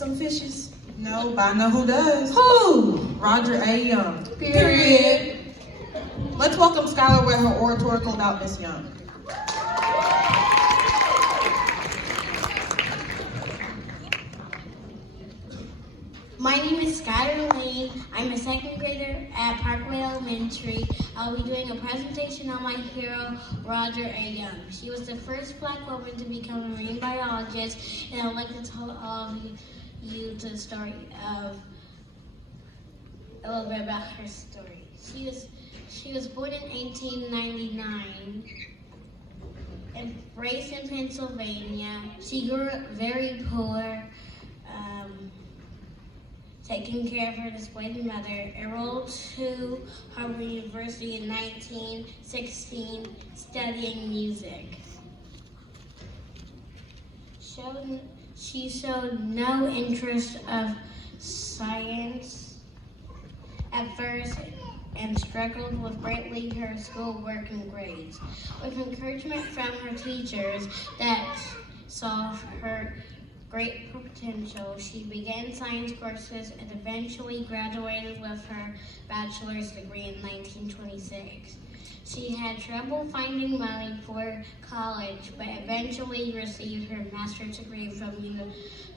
some fishes? No, but I know who does. Who? Roger A. Young. Period. Let's welcome Skylar with her oratorical about Miss Young. My name is Skylar Lane. I'm a second grader at Parkway Elementary. I'll be doing a presentation on my hero, Roger A. Young. She was the first Black woman to become a marine biologist, and I'd like to tell all of you the story of a little bit about her story. She was born in 1899 and raised in Pennsylvania. She grew up very poor. Taking care of her disappointed mother, enrolled to Harvard University in 1916, studying music. She showed no interest of science at first and struggled with greatly her schoolwork and grades. With encouragement from her teachers that saw her great potential, she began science courses and eventually graduated with her bachelor's degree in 1926. She had trouble finding money for college, but eventually received her master's degree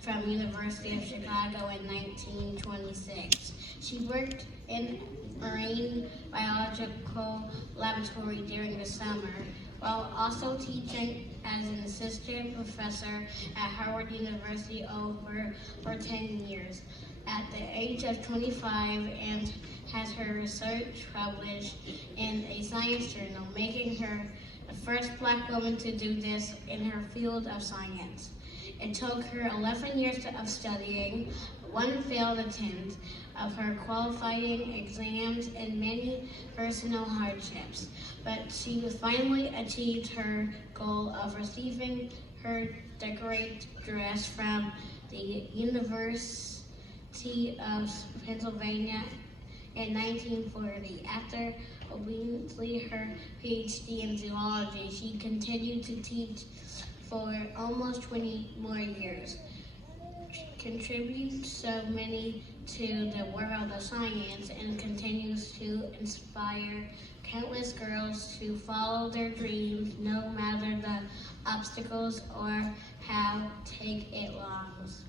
from University of Chicago in 1926. She worked in marine biological laboratory during the summer, while also teaching as an assistant professor at Harvard University for 10 years. At the age of 25, and has her research published in a science journal, making her the first Black woman to do this in her field of science. It took her 11 years of studying, one failed attempt of her qualifying exams, and many personal hardships, but she finally achieved her goal of receiving her decorated dress from the University of Pennsylvania in 1940. After obtaining her PhD in zoology, she continued to teach for almost 20 more years, contributes so many to the world of science, and continues to inspire countless girls to follow their dreams no matter the obstacles or how take it longs.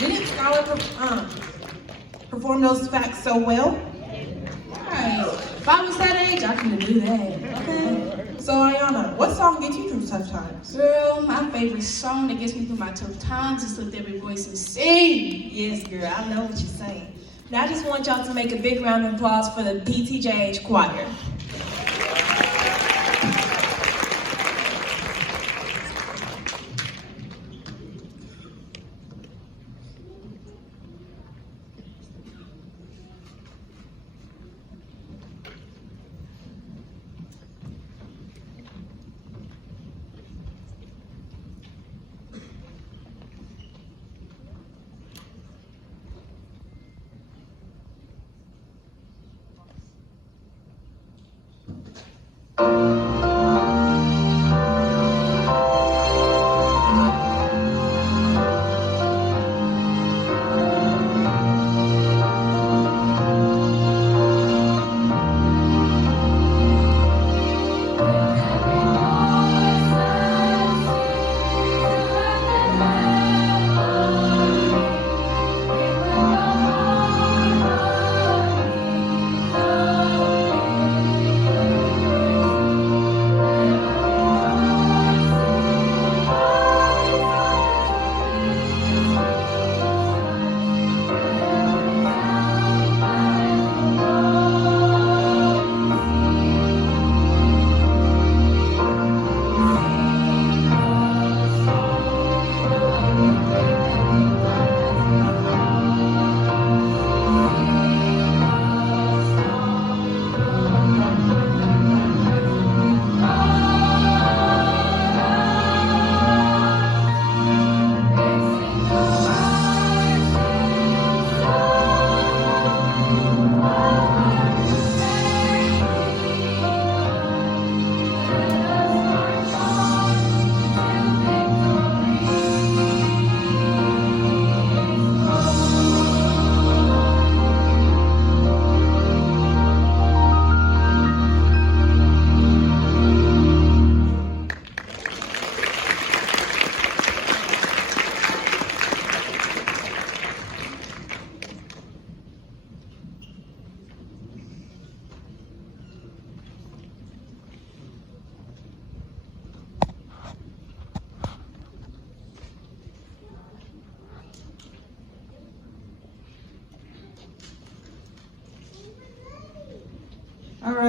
Didn't Skylar perform those facts so well? Right. If I was that age, I couldn't do that. Okay. So Ayana, what song gets you through tough times? Girl, my favorite song that gets me through my tough times is Lift Every Voice and Sing. Yes, girl, I know what you're saying. Now I just want y'all to make a big round of applause for the PTJH choir.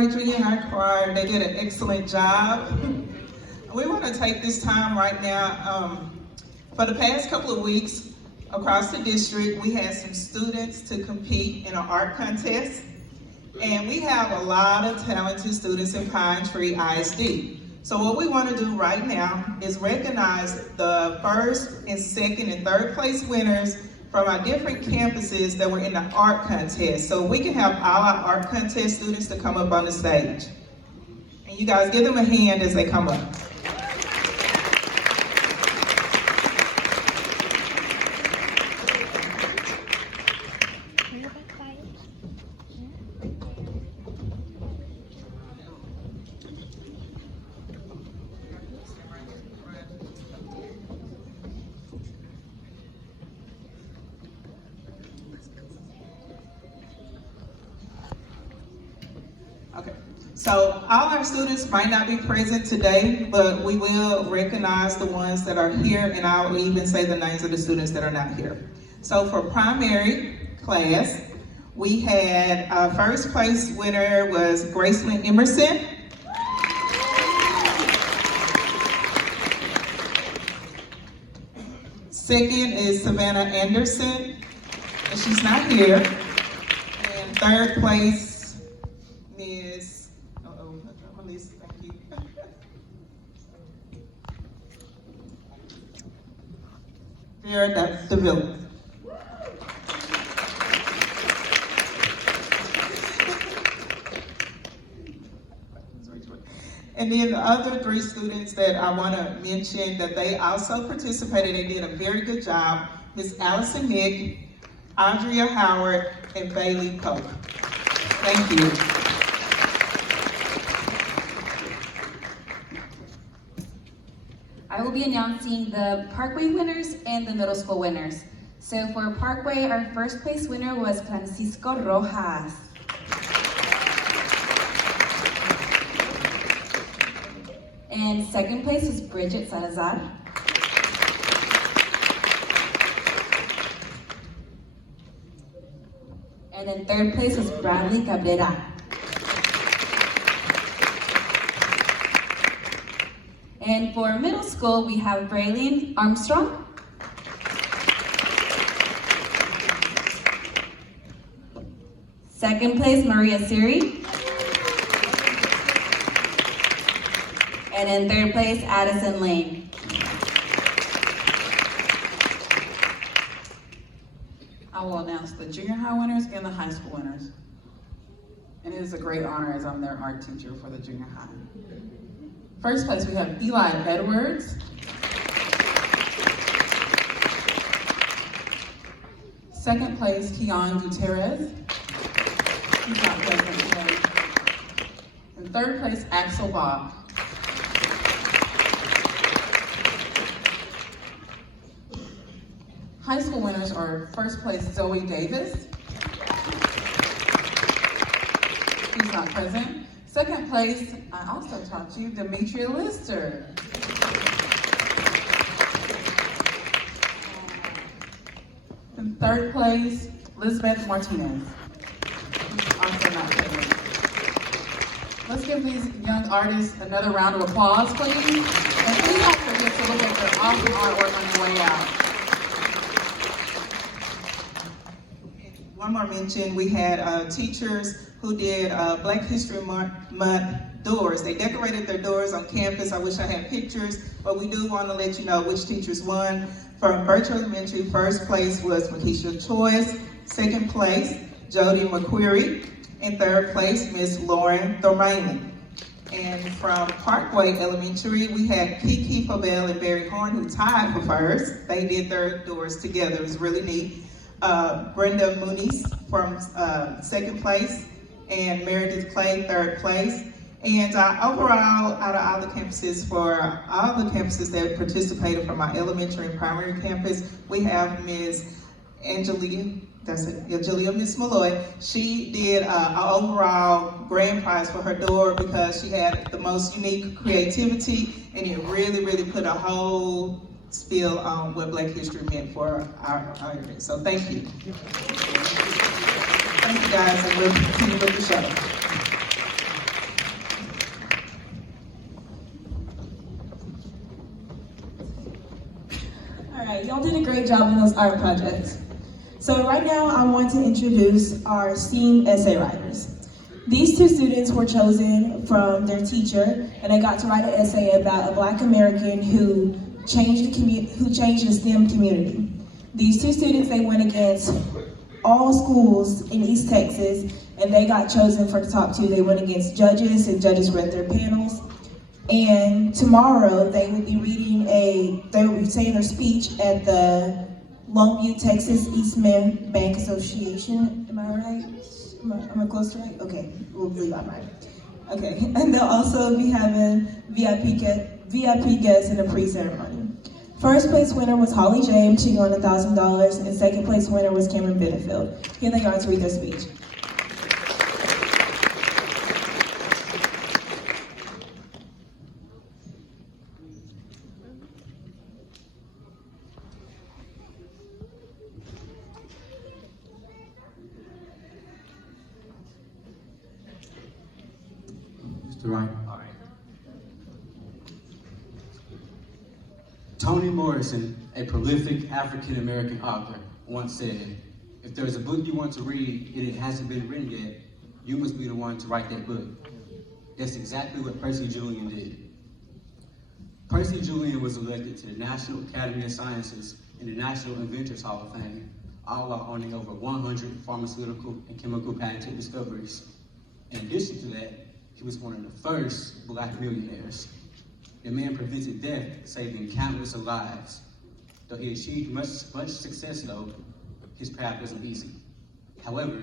Park Junior High Choir. They did an excellent job. We want to take this time right now. For the past couple of weeks, across the district, we had some students to compete in an art contest. And we have a lot of talented students in Pine Tree ISD. So what we want to do right now is recognize the first and second and third place winners from our different campuses that were in the art contest. So we can have all our art contest students to come up on the stage. And you guys give them a hand as they come up. Okay, so all our students might not be present today, but we will recognize the ones that are here, and I'll even say the names of the students that are not here. So for primary class, we had our first place winner was Gracelyn Emerson. Second is Savannah Anderson, and she's not here. And third place, Ms. Melissa, thank you. Vera DeVille. And then the other three students that I want to mention that they also participated, they did a very good job, Ms. Allison Nick, Andrea Howard, and Bailey Pope. Thank you. I will be announcing the Parkway winners and the middle school winners. So for Parkway, our first place winner was Francisco Rojas. And second place was Bridget Salazar. And then third place was Bradley Cabrera. And for middle school, we have Braylon Armstrong. Second place, Maria Siri. And in third place, Addison Lane. I will announce the junior high winners and the high school winners. And it is a great honor as I'm their art teacher for the junior high. First place, we have Eli Edwards. Second place, Keon Gutierrez. He's not present today. And third place, Axel Bob. High school winners are first place, Zoe Davis. He's not present. Second place, I also taught you, Demetria Lister. And third place, Elizabeth Martinez. Also not present. Let's give these young artists another round of applause, please. And please don't forget to look at their awesome artwork on your way out. One more mention, we had teachers who did Black History Month doors. They decorated their doors on campus. I wish I had pictures, but we do want to let you know which teachers won. From Birch Elementary, first place was Makisha Choice. Second place, Jody McQuarrie. And third place, Miss Lauren Thormani. And from Parkway Elementary, we had Kiki Fabell and Barry Horn, who tied for first. They did their doors together. It was really neat. Brenda Muniz from second place, and Meredith Clay, third place. And overall, out of all the campuses, for all the campuses that participated from our elementary and primary campus, we have Ms. Angelia Miss Malloy. She did an overall grand prize for her door because she had the most unique creativity, and it really, really put a whole spill on what Black History meant for our area. So thank you. Thank you guys, and we'll continue with the show. All right, y'all did a great job in those art projects. So right now, I want to introduce our STEAM essay writers. These two students were chosen from their teacher, and they got to write an essay about a Black American who changed the STEM community. These two students, they went against all schools in East Texas, and they got chosen for the top two. They went against judges, and judges read their panels. And tomorrow, they will be saying their speech at the Longview, Texas Eastman Bank Association. Am I right? Am I close to right? Okay, we'll believe I'm right. Okay, and they'll also be having VIP guests in the pre-ceremony. First place winner was Holly James. She won $1,000, and second place winner was Cameron Benefield. Here they are to read their speech. Mr. Wright. Toni Morrison, a prolific African-American author, once said, "If there's a book you want to read and it hasn't been written yet, you must be the one to write that book." That's exactly what Percy Julian did. Percy Julian was elected to the National Academy of Sciences and the National Inventors Hall of Fame, all while owning over 100 pharmaceutical and chemical patented discoveries. In addition to that, he was one of the first Black millionaires. The man prevented death, saving countless lives. Though he achieved much success though, his path wasn't easy. However,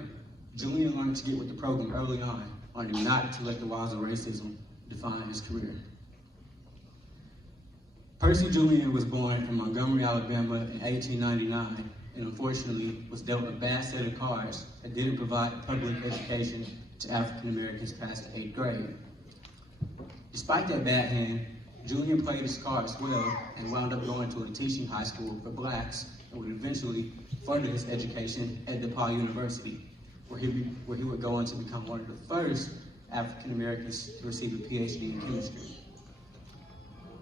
Julian learned to get with the program early on, learning not to let the walls of racism define his career. Percy Julian was born in Montgomery, Alabama in 1899, and unfortunately was dealt a bad set of cards that didn't provide public education to African Americans past the 8th grade. Despite that bad hand, Julian played his cards well and wound up going to a teaching high school for Blacks and would eventually further his education at DePaul University, where he would go on to become one of the first African Americans to receive a PhD in chemistry.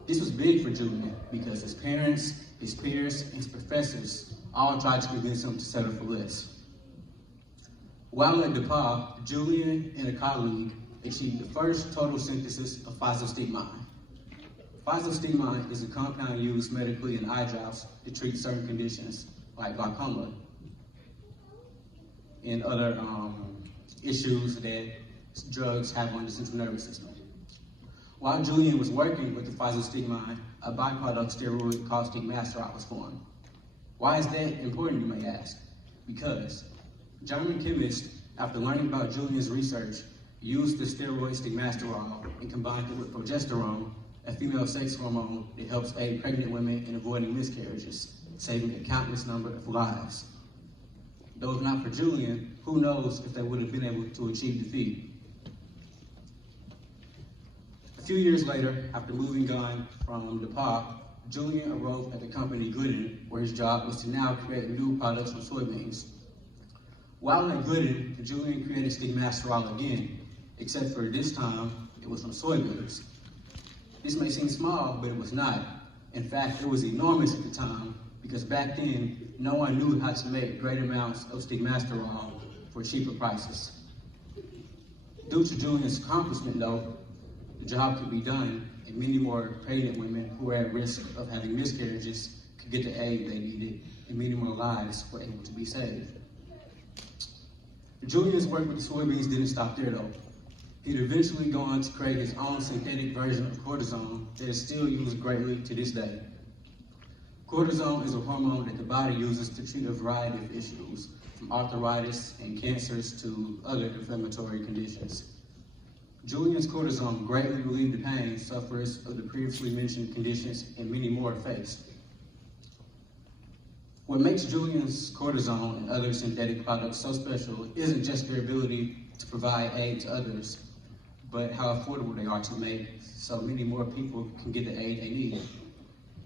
This was big for Julian because his parents, his peers, and his professors all tried to convince him to settle for less. While at DePaul, Julian and a colleague achieved the first total synthesis of physostigmine. Physostigmine is a compound used medically in eye drops to treat certain conditions like glaucoma and other issues that drugs have on the central nervous system. While Julian was working with the physostigmine, a byproduct steroid called stigmasterol was formed. Why is that important, you may ask? Because German chemists, after learning about Julian's research, used the steroid stigmasterol and combined it with progesterone, a female sex hormone that helps aid pregnant women in avoiding miscarriages, saving a countless number of lives. Though if not for Julian, who knows if they would have been able to achieve the feat. A few years later, after moving on from DePaul, Julian arose at the company Glidden, where his job was to now create new products from soybeans. While at Glidden, Julian created stigmasterol again, except for this time, it was from soybeans. This may seem small, but it was not. In fact, it was enormous at the time, because back then, no one knew how to make great amounts of stigmasterol for cheaper prices. Due to Julian's accomplishment though, the job could be done, and many more pregnant women who were at risk of having miscarriages could get the aid they needed, and many more lives were able to be saved. Julian's work with the soybeans didn't stop there though. He'd eventually go on to create his own synthetic version of cortisone that is still used greatly to this day. Cortisone is a hormone that the body uses to treat a variety of issues, from arthritis and cancers to other inflammatory conditions. Julian's cortisone greatly relieved the pain sufferers of the previously mentioned conditions and many more faced. What makes Julian's cortisone and other synthetic products so special isn't just their ability to provide aid to others, but how affordable they are to make so many more people can get the aid they need.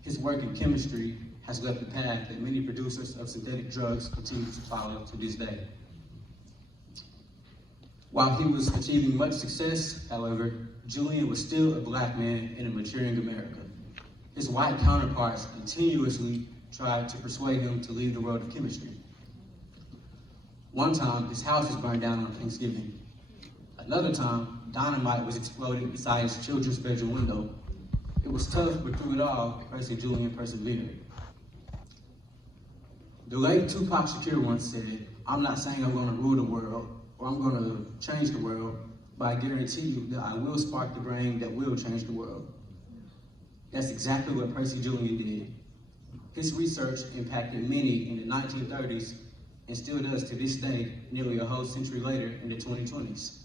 His work in chemistry has left a path that many producers of synthetic drugs continue to follow to this day. While he was achieving much success, however, Julian was still a Black man in a maturing America. His white counterparts continuously tried to persuade him to leave the world of chemistry. One time, his house was burned down on Thanksgiving. Another time, dynamite was exploded beside his children's bedroom window. It was tough, but through it all, Percy Julian persevered. The late Tupac Shakur once said, "I'm not saying I'm going to rule the world, or I'm going to change the world, but I guarantee you that I will spark the brain that will change the world." That's exactly what Percy Julian did. His research impacted many in the 1930s and still does to this day, nearly a whole century later in the 2020s.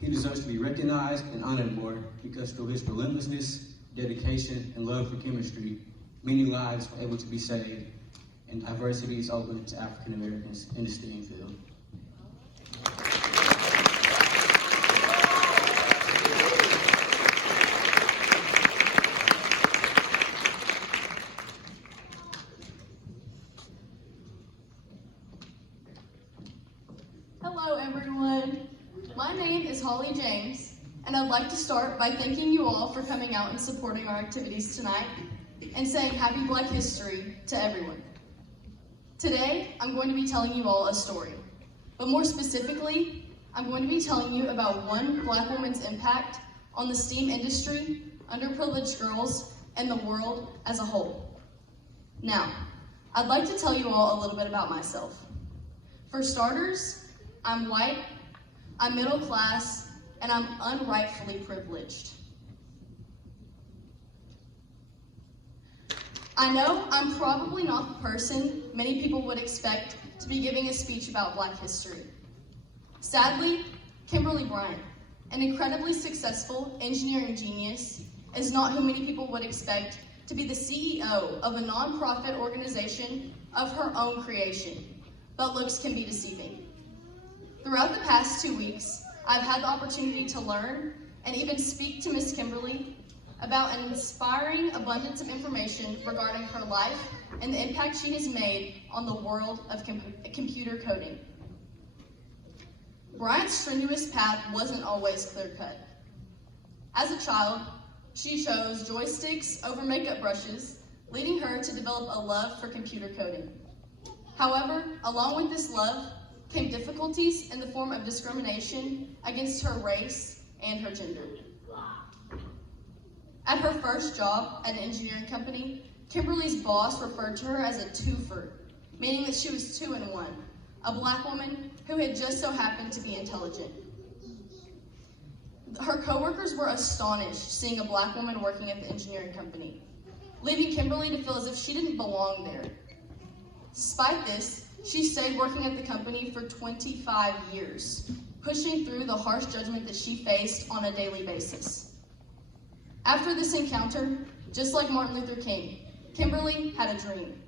He deserves to be recognized and honored more because through his relentlessness, dedication, and love for chemistry, many lives were able to be saved and diversity is open to African Americans in the STEAM field. Hello everyone, my name is Holly James, and I'd like to start by thanking you all for coming out and supporting our activities tonight, and saying Happy Black History to everyone. Today, I'm going to be telling you all a story, but more specifically, I'm going to be telling you about one Black woman's impact on the STEAM industry, underprivileged girls, and the world as a whole. Now, I'd like to tell you all a little bit about myself. For starters, I'm white, I'm middle class, and I'm unrightfully privileged. I know I'm probably not the person many people would expect to be giving a speech about Black history. Sadly, Kimberly Bryant, an incredibly successful engineering genius, is not who many people would expect to be the CEO of a nonprofit organization of her own creation, but looks can be deceiving. Throughout the past 2 weeks, I've had the opportunity to learn and even speak to Miss Kimberly about an inspiring abundance of information regarding her life and the impact she has made on the world of computer coding. Bryant's strenuous path wasn't always clear-cut. As a child, she chose joysticks over makeup brushes, leading her to develop a love for computer coding. However, along with this love came difficulties in the form of discrimination against her race and her gender. At her first job at an engineering company, Kimberly's boss referred to her as a twofer, meaning that she was 2 in 1, a Black woman who had just so happened to be intelligent. Her coworkers were astonished seeing a Black woman working at the engineering company, leaving Kimberly to feel as if she didn't belong there. Despite this, she stayed working at the company for 25 years, pushing through the harsh judgment that she faced on a daily basis. After this encounter, just like Martin Luther King, Kimberly had a dream.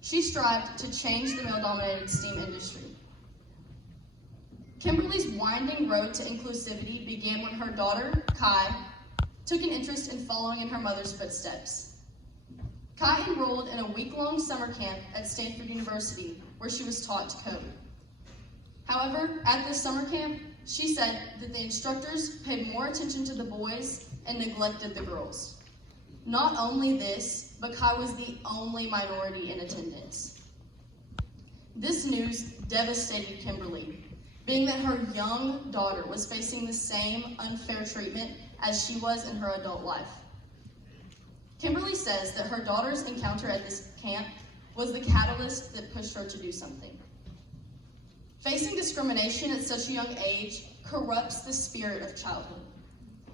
She strived to change the male-dominated STEAM industry. Kimberly's winding road to inclusivity began when her daughter, Kai, took an interest in following in her mother's footsteps. Kai enrolled in a week-long summer camp at Stanford University, where she was taught to code. However, at this summer camp, she said that the instructors paid more attention to the boys and neglected the girls. Not only this, but Kai was the only minority in attendance. This news devastated Kimberly, being that her young daughter was facing the same unfair treatment as she was in her adult life. Kimberly says that her daughter's encounter at this camp was the catalyst that pushed her to do something. Facing discrimination at such a young age corrupts the spirit of childhood.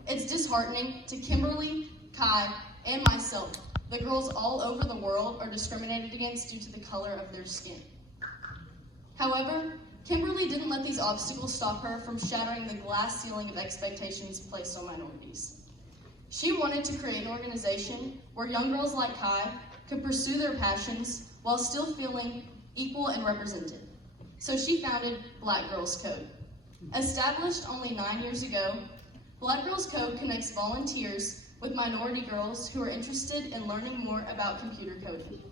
It's disheartening to Kimberly, Kai, and myself that girls all over the world are discriminated against due to the color of their skin. However, Kimberly didn't let these obstacles stop her from shattering the glass ceiling of expectations placed on minorities. She wanted to create an organization where young girls like Kai could pursue their passions while still feeling equal and represented. So she founded Black Girls Code. Established only 9 years ago, Black Girls Code connects volunteers with minority girls who are interested in learning more about computer coding.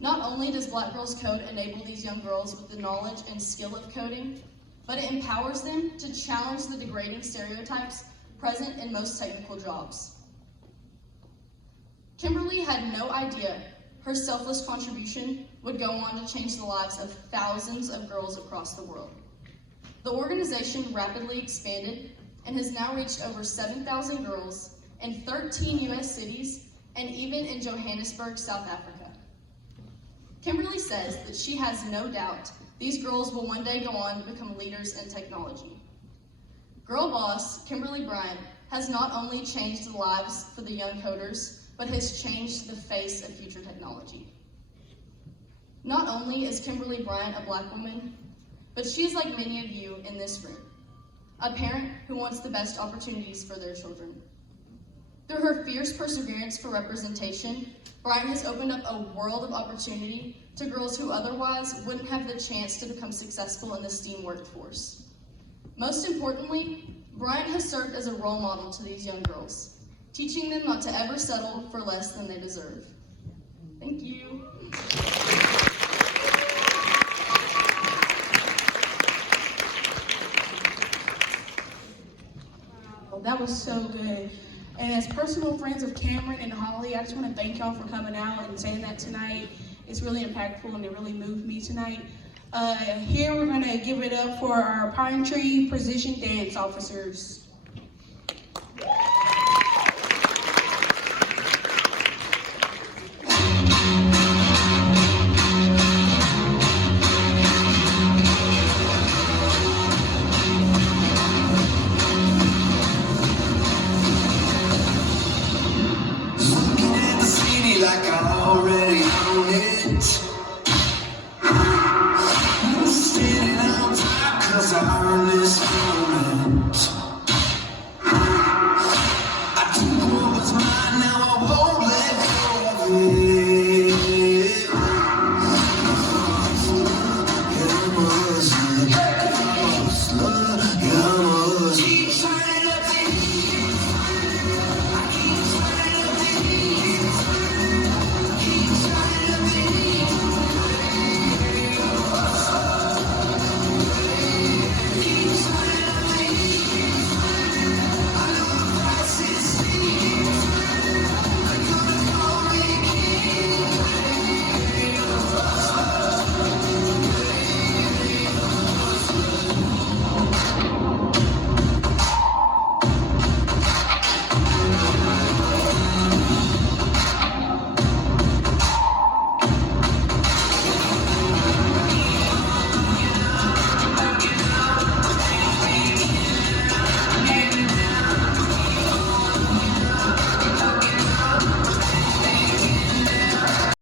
Not only does Black Girls Code enable these young girls with the knowledge and skill of coding, but it empowers them to challenge the degrading stereotypes present in most technical jobs. Kimberly had no idea her selfless contribution would go on to change the lives of thousands of girls across the world. The organization rapidly expanded and has now reached over 7,000 girls in 13 U.S. cities and even in Johannesburg, South Africa. Kimberly says that she has no doubt these girls will one day go on to become leaders in technology. Girl boss Kimberly Bryant has not only changed the lives for the young coders, but has changed the face of future technology. Not only is Kimberly Bryant a Black woman, but she is like many of you in this room, a parent who wants the best opportunities for their children. Through her fierce perseverance for representation, Bryant has opened up a world of opportunity to girls who otherwise wouldn't have the chance to become successful in the STEAM workforce. Most importantly, Bryant has served as a role model to these young girls, teaching them not to ever settle for less than they deserve. Thank you. Wow, that was so good. And as personal friends of Cameron and Holly, I just want to thank y'all for coming out and saying that tonight. It's really impactful and it really moved me tonight. Here we're going to give it up for our Pine Tree Precision Dance officers. Looking at the city like I already own it.